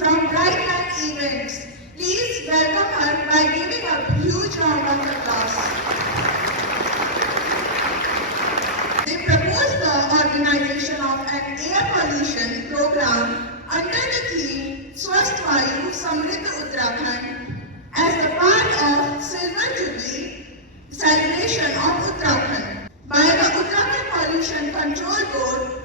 from Bright Light Events. Please welcome her by giving a huge round of applause. They proposed the organization of an air pollution program under the theme Swasth Vayu Samriddh Uttarakhand as a part of Silver Jubilee celebration of Uttarakhand by the Uttarakhand Pollution Control Board.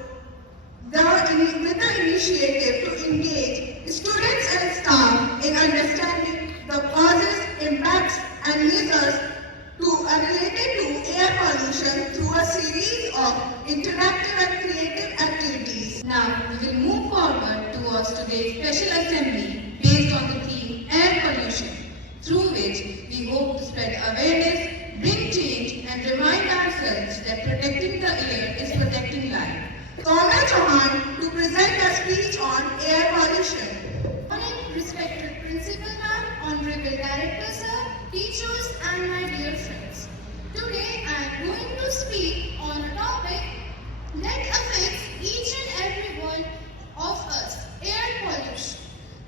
With the initiative to engage students and staff in understanding the causes, impacts and measures related to air pollution through a series of interactive and creative activities. Now we will move forward towards today's special assembly based on the theme air pollution, through which we hope to spread awareness, bring change and remind ourselves that protecting the air is protecting life. Soumya Chauhan to present a speech on air pollution. Good morning, respected Principal Ma'am, Honorable Director Sir, teachers and my dear friends. Today I am going to speak on a topic that affects each and every one of us, air pollution.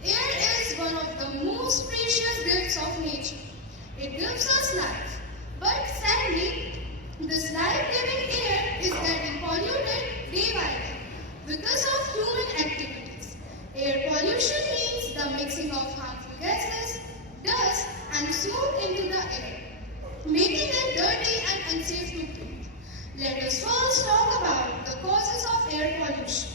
Air is one of the most precious gifts of nature. It gives us life, but sadly, this life-giving air is getting polluted day by day because of human activities. Air pollution means the mixing of harmful gases, dust and smoke into the air, making it dirty and unsafe to breathe. Let us first talk about the causes of air pollution.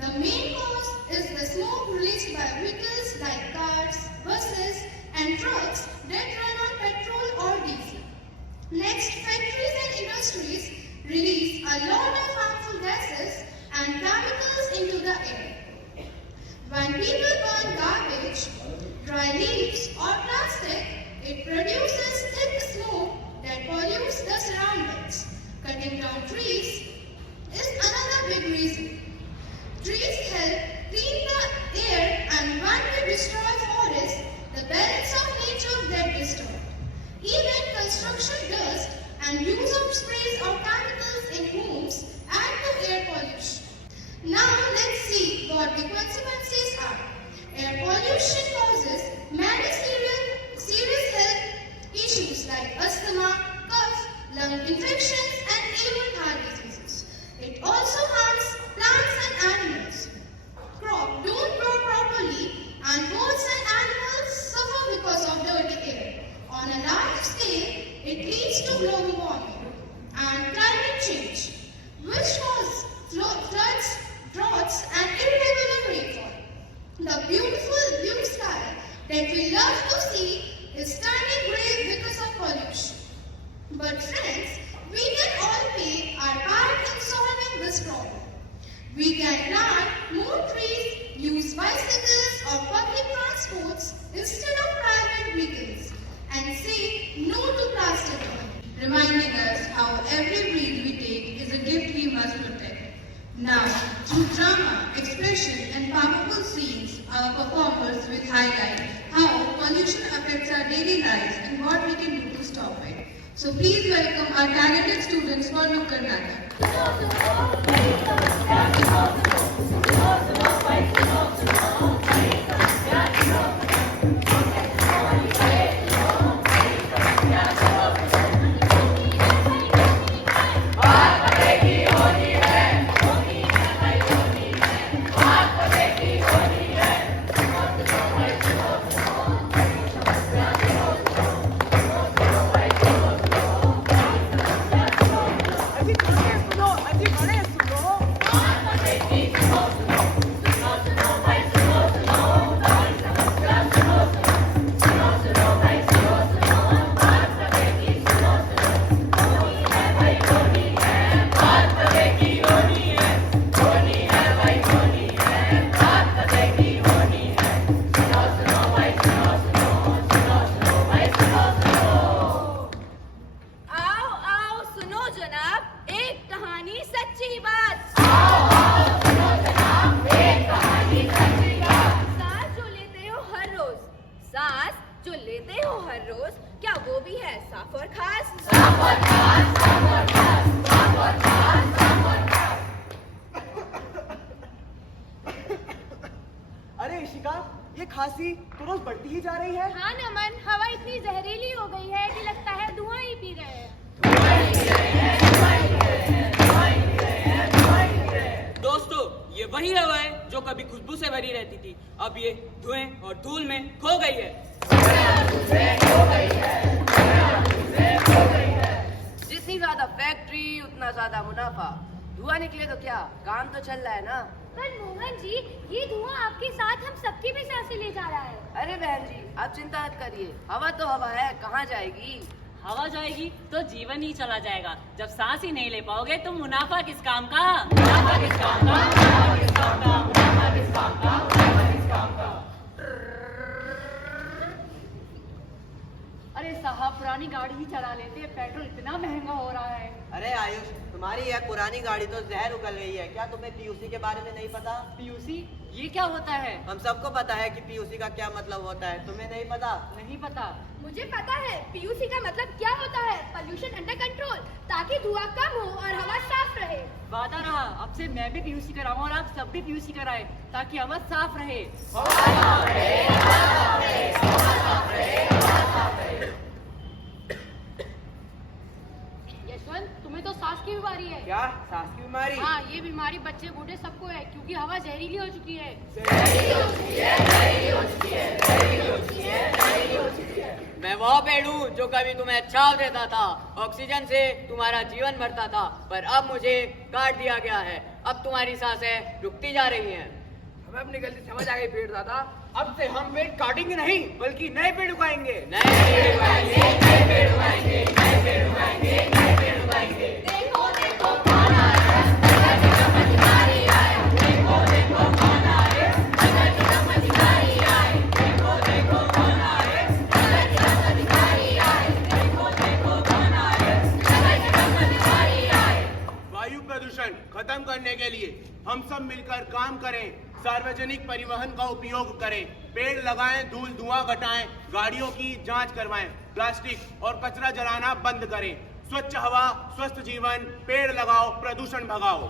The main cause is the smoke released by vehicles like cars, buses and trucks that run on petrol or diesel. Next, factories and industries release a lot of harmful gases and chemicals into the air. When people burn garbage, dry leaves or plastic, it produces thick smoke that pollutes the surroundings. Cutting down trees is another big reason. Trees help clean the air, and when we destroy forests, the balance of nature gets disturbed. Even construction dust and use of sprays or chemicals in homes add to air pollution. Now let's see what the consequences are. Air pollution causes many serious health issues like asthma, cough, lung infections and even heart diseases. It also harms plants and animals. Crops don't grow properly and birds and animals suffer because of dirty air. On a large scale, it leads to global warming and climate change, which cause floods, droughts and irregular rainfall. The beautiful blue sky that we love to see is turning grey because of pollution. But friends, we can all play our part in solving this problem. We can plant more trees, use bicycles or public transports instead of private vehicles, and say no to plastic only, Reminding us how every breath we take is a gift we must protect. Now, through drama, expression and powerful scenes, our performers will highlight how pollution affects our daily lives and what we can do to stop it. So please welcome our talented students for Nukkad Natak. अरे इशिका, ये खांसी तो रोज बढ़ती ही जा रही है। हाँ नमन, हवा इतनी जहरीली हो गई है कि लगता है धुआं ही पी रहे हैं। दोस्तों, ये वही हवा है जो कभी खुशबू से भरी रहती थी, अब ये धुएं और धूल में खो गई है। जितनी ज्यादा फैक्ट्री उतना ज्यादा मुनाफा। धुआं निकले तो क्या, काम तो चल रहा है ना। पर मोहन जी, ये धुआं आपके साथ हम सबकी भी सांसें ले जा रहा है। अरे बहन जी, आप चिंता मत करिए, हवा तो हवा है, कहाँ जाएगी। हवा जाएगी तो जीवन ही चला जाएगा। जब सांस ही नहीं ले पाओगे तो मुनाफा किस काम का? मुनाफा किस काम का? मुनाफा किस काम का? मुनाफा किस काम का? मुनाफा किस काम का? अरे साहब, पुरानी गाड़ी ही चला लेते, पेट्रोल इतना महंगा हो रहा है। अरे आयुष, तुम्हारी यह पुरानी गाड़ी तो जहर उगल गई है। क्या तुम्हें पीयूसी के बारे में नहीं पता? पीयूसी, ये क्या होता है? हम सबको पता है कि पीयूसी का क्या मतलब होता है, तुम्हें नहीं पता? नहीं पता। मुझे पता है पीयूसी का मतलब क्या होता है। पोल्यूशन अंडर कंट्रोल, ताकि धुआं कम हो और हवा साफ रहे। वादा रहा, अब से मैं भी पीयूसी कराऊं और आप सब भी पीयूसी कराएं, ताकि हवा साफ रहे। यशवंत, तुम्हें तो सांस की बीमारी है। क्या सांस की बीमारी? हाँ, ये बीमारी बच्चे बूढ़े सबको है, क्योंकि हवा जहरीली हो चुकी है। मैं वो पेड़ हूँ जो कभी तुम्हें छांव देता था, ऑक्सीजन से तुम्हारा जीवन भरता था, पर अब मुझे काट दिया गया है। अब तुम्हारी सांसें रुकती जा रही हैं। हमें अपनी गलती समझ आ गई पेड़ दादा। अब से हम पेड़ काटेंगे नहीं, बल्कि नए पेड़ उगाएंगे। नए पेड़ उगाएंगे, नए पेड़ उगाएंगे, नए पेड़ उगाएंगे, नए पेड़ उगाएंगे। देखो देखो कौन आया, नगर निगम अधिकारी आए। देखो देखो कौन आए, नगर निगम अधिकारी आए। देखो देखो कौन आए, नगर निगम अधिकारी आए। देखो देखो कौन आए। नगर निगम अधिकारी आए। वायु प्रदूषण खत्म करने के लिए हम सब मिलकर काम करें, सार्वजनिक परिवहन का उपयोग करें, पेड़ लगाएं, धूल धुआं घटाएं, गाड़ियों की जांच करवाएं, प्लास्टिक और कचरा जलाना बंद करें। स्वच्छ हवा, स्वस्थ जीवन, पेड़ लगाओ, प्रदूषण भगाओ।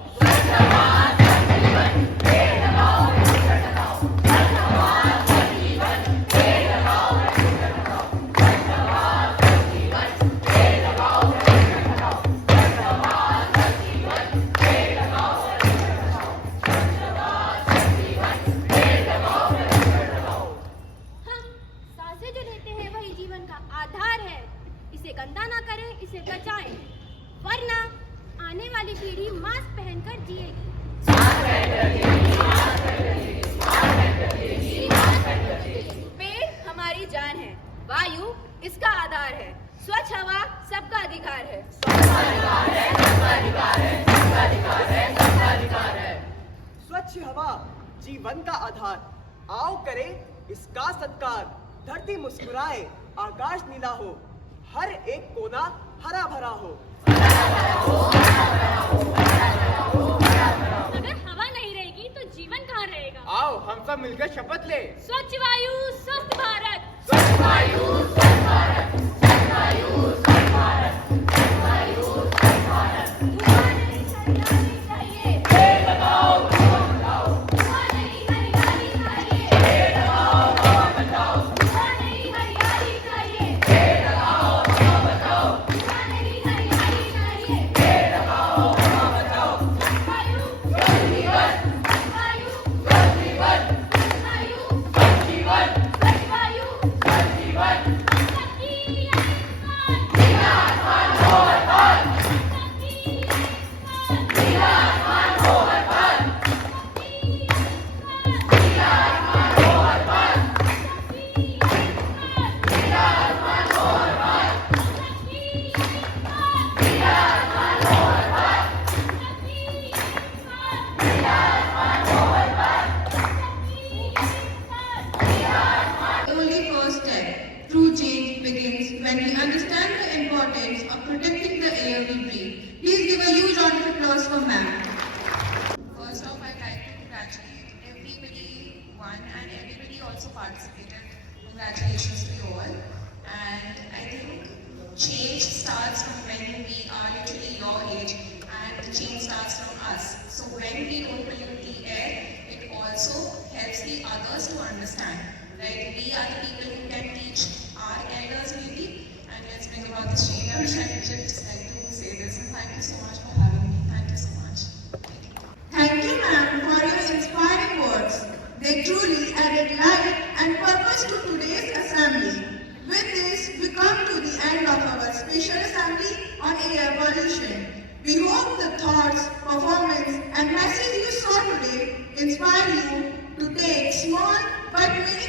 सांसें जो लेते हैं वही जीवन का आधार है। इसे गंदा ना करें, इसे बचाएं, वरना आने वाली पीढ़ी मास्क पहनकर जिएगी। पेड़ हमारी जान है, वायु इसका आधार है, स्वच्छ हवा सबका अधिकार है। स्वच्छ हवा जीवन का आधार, आओ करें इसका सत्कार। धरती मुस्कुराए, आकाश नीला हो, हर एक कोना हरा भरा हो। अगर हवा नहीं रहेगी तो जीवन कहाँ रहेगा? आओ हम सब मिलकर शपथ ले। स्वच्छ वायु, स्वस्थ भारत। स्वच्छ वायु, स्वच्छ भारत, स्वच्छ वायु, स्वच्छ भारत, स्वच्छ वायु, स्वच्छ भारत। धुआं नहीं, हरियाली चाहिए। पेड़ लगाओ, हवा बचाओ। धुआं नहीं, हरियाली चाहिए। पेड़ लगाओ, हवा बचाओ। धुआं नहीं, हरियाली चाहिए। पेड़ लगाओ, हवा बचाओ। धुआं नहीं, हरियाली चाहिए। पेड़ लगाओ, हवा बचाओ। स्वच्छ वायु, स्वच्छ जीवन, स्वच्छ वायु, स्वच्छ जीवन, स्वच्छ वायु, स्वच्छ जीवन, स्वच्छ वायु। स्वच्छ जीवन। सबकी आसमान, नीला आसमान हो हर पार, सबकी आसमान, नीला आसमान हो हर पार, नीला आसमान हो हर पार, नीला आसमान हो हर पार, नीला आसमान हो हर पार, नीला आसमान हो हर पार, The only first step. True change begins when we understand the importance of protecting the air we breathe. Please give a huge round of applause for ma'am. First off, I'd like to congratulate everybody, and everybody also participated. Congratulations to you all. And I think change starts from when we are literally your age, and the change starts from us. So when we don't pollute the air, it also helps helps the others to understand. Right? We are the people who can teach our elders maybe. And let's bring about this change. I wish I could just like to say this. And thank you so much for having me. Thank you so much. Thank you, ma'am, for your inspiring words. They truly added light and purpose to today's assembly. With this, we come to the end of our special assembly on air pollution. We hope the thoughts, performance, and message you saw today inspire you to take small but meaningful